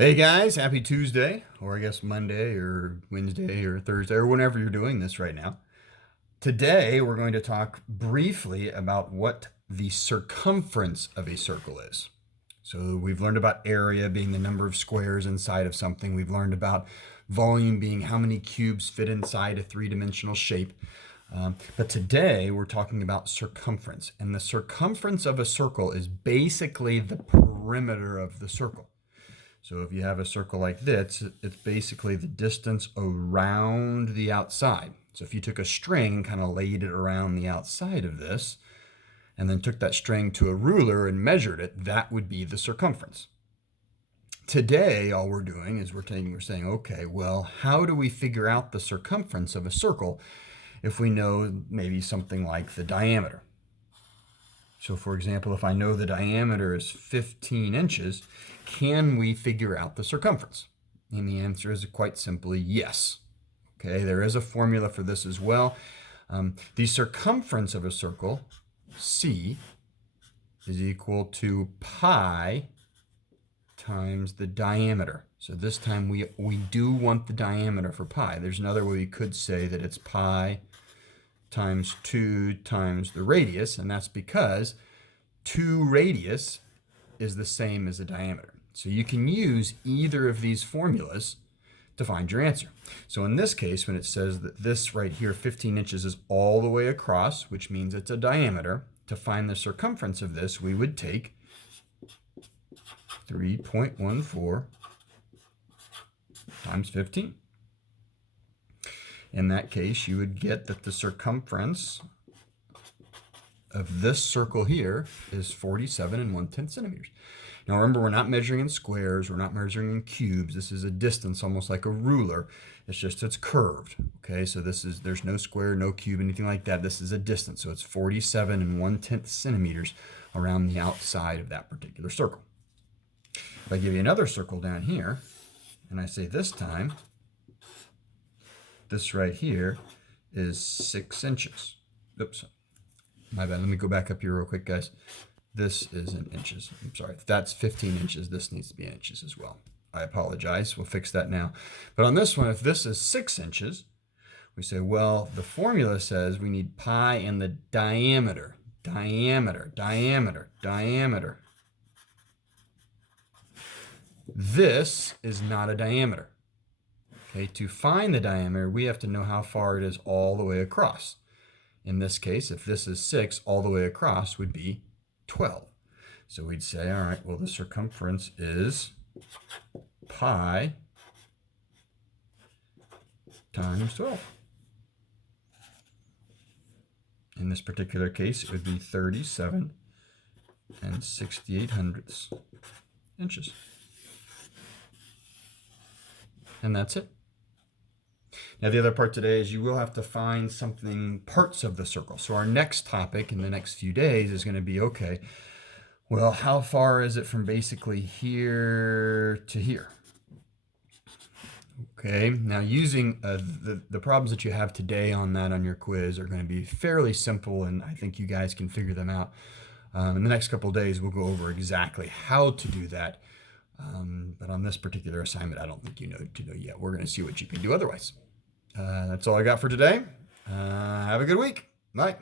Hey guys, happy Tuesday, or I guess Monday or Wednesday or Thursday or whenever you're doing this right now. Today we're going to talk briefly about what the circumference of a circle is. So we've learned about area being the number of squares inside of something. We've learned about volume being how many cubes fit inside a three-dimensional shape. But today we're talking about circumference. And the circumference of a circle is basically the perimeter of the circle. So if you have a circle like this, it's basically the distance around the outside. So if you took a string and kind of laid it around the outside of this, and then took that string to a ruler and measured it, that would be the circumference. Today, all we're doing is we're saying, okay, well, how do we figure out the circumference of a circle if we know maybe something like the diameter? So for example, if I know the diameter is 15 inches, can we figure out the circumference? And the answer is quite simply yes. Okay, there is a formula for this as well. The circumference of a circle, C, is equal to pi times the diameter. So this time we do want the diameter for pi. There's another way we could say that it's pi times 2 times the radius, and that's because 2 radius is the same as the diameter. So you can use either of these formulas to find your answer. So in this case, when it says that this right here, 15 inches, is all the way across, which means it's a diameter, to find the circumference of this, we would take 3.14 times 15. In that case, you would get that the circumference of this circle here is 47 1/10 centimeters. Now remember, we're not measuring in squares, we're not measuring in cubes. This is a distance, almost like a ruler. It's curved. Okay, so there's no square, no cube, anything like that. This is a distance, so it's 47 1/10 centimeters around the outside of that particular circle. If I give you another circle down here, and I say this time, this right here is 6 inches. Oops, my bad. Let me go back up here real quick, guys. This is in inches. I'm sorry. If that's 15 inches, this needs to be in inches as well. I apologize. We'll fix that now. But on this one, if this is 6 inches, we say, well, the formula says we need pi in the diameter. Diameter, diameter, diameter. This is not a diameter. Okay, to find the diameter, we have to know how far it is all the way across. In this case, if this is 6, all the way across would be 12. So we'd say, all right, well, the circumference is pi times 12. In this particular case, it would be 37 68/100 inches. And that's it. Now the other part today is you will have to find parts of the circle. So our next topic in the next few days is going to be, okay, well, how far is it from basically here to here? Okay, now using the problems that you have today on your quiz are going to be fairly simple, and I think you guys can figure them out. In the next couple of days, we'll go over exactly how to do that. But on this particular assignment, I don't think you know yet. We're going to see what you can do otherwise. That's all I got for today. Have a good week. Bye.